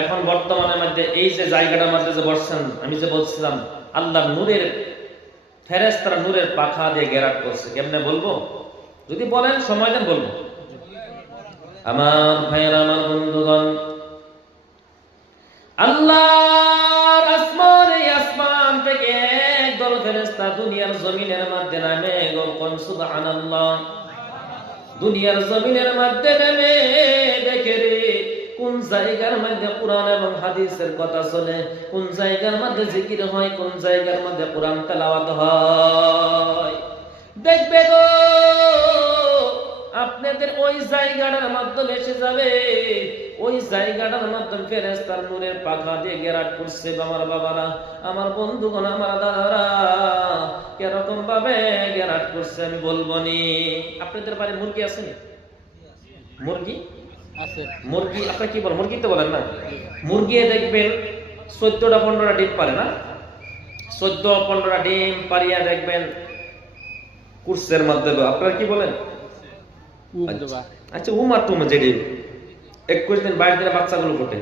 এখন বর্তমানের মধ্যে এই যে জায়গাটার মধ্যে যে বসছেন, আমি যে বলছিলাম আল্লাহ নূরের ফেরেশতারা নূরের পাখা দিয়ে ঘেরাট করছে। কেমনে বলবো? যদি বলেন সময় দেন বলবো। আমার ভাইয়েরা, আমার বন্ধুগণ, আল্লাহর আসমান থেকে একদল ফেরেশতা দুনিয়ার জমিনের মধ্যে নামে কোন সুবহানাল্লাহ। দুনিয়ার জমিনের মধ্যে নেমে দেখে রে কোন জায়গার মধ্যে কোরআন এবং হাদিসের কথা চলে, কোন জায়গার মধ্যে জিকির হয়, কোন জায়গার মধ্যে কোরআন তেলাওয়াত হয়। দেখবে গো আপনাদের ওই জায়গাটার মাধ্যমে এসে যাবে, ওই জায়গাটার মাধ্যমে ফেরেশতার নূরের পাখা দিয়ে ঘেরাট করছে। আমার বাবারা, আমার বন্ধুগণ, আমার দাদারা, কিরকম ভাবে ঘেরাট করছে আমি বলবো নি। আপনাদের বাড়ি মুরগি আছে? মুরগি আছে? মুরগি আপনারা কি বলেন? মুরগি তো বলেন না? মুরগি দেখবেন 14টা 15টা ডিম পারে না? 14-15টা ডিম পারিয়া দেখবেন কুরসের মধ্যে। আপনারা কি বলেন? আচ্ছা, উমাতুম যেটি 21 দিন 22 দিনে বাচ্চাগুলো ফোটে,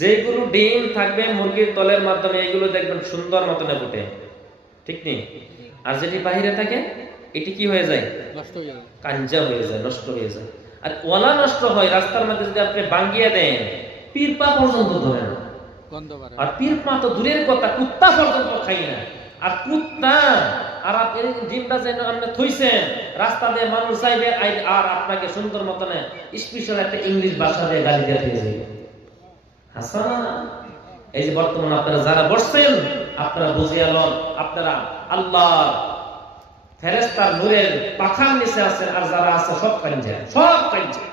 যেগুলো ডিম থাকবে মুরগির তলের মাধ্যমে, এইগুলো দেখবেন সুন্দর মতনে ফোটে, ঠিক নেই? আর যেটি বাহিরে থাকে এটি কি হয়ে যায়? নষ্ট হয়ে যায়, কাঞ্জা হয়ে যায়, নষ্ট হয়ে যায়। আর ওলা নষ্ট হয় রাস্তার মধ্যে যদি আপনি ভাঙিয়ে দেন, পিরপা পর্যন্ত ধরে না। আর পিরপা তো দূরের কথা, কুত্তা পর্যন্ত খাই না। আর কুত্তা আর আপনি ডিমটা যেন আপনি থইছেন, রাস্তা দিয়ে মানুষ চাইবে আর আপনাকে সুন্দর মতনে স্পেশাল একটা ইংলিশ ভাষা দিয়ে গালি দিয়ে দিয়ে যাবে। হাসান, এই যে বর্তমানে আপনারা যারা বসছেন, আপনারা বুঝিয়ে লন, আপনারা আল্লাহ ফেরেশতার নূরের পাখার নিচে আছেন, আর যারা আছে সব কাঞ্জা, সব কাঞ্জা।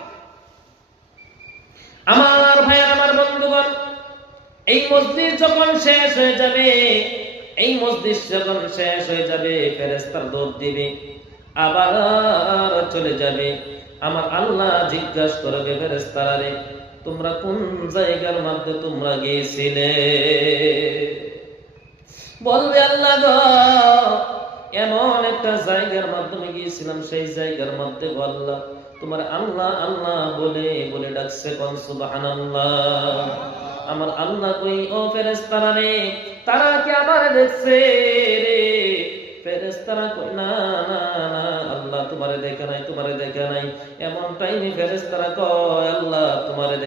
আমার ভাই, আমার বন্ধুগণ, এই মসজিদ যখন শেষ হয়ে যাবে, এই মসজিদ যখন শেষ হয়ে যাবে, ফেরেশতার দৌড় দিবে, আবার চলে যাবে। আমার আল্লাহ জিজ্ঞাসা করবে ফেরেশতারা, রে তোমরা কোন জায়গার মধ্যে তোমরা গিয়েছিলে? বলবে আল্লাহ গো, এমন একটা জায়গার মাধ্যমে গিয়েছিলাম, সেই জায়গার মধ্যে বললা তোমার আল্লাহ আল্লাহ বলে বলে ডাকছে, কোন সুবহানাল্লাহ। আমার আল্লাহ কই, ও ফেরেশতারা রে, তারা কি আমার দেখছে রে? ফেরেশতারা কই, না না না আল্লাহ তোমারে দেখে নাই, তোমারে দেখে নাই। এমন টাইমে ফেরেশতারা কয়, আল্লাহ তোমারে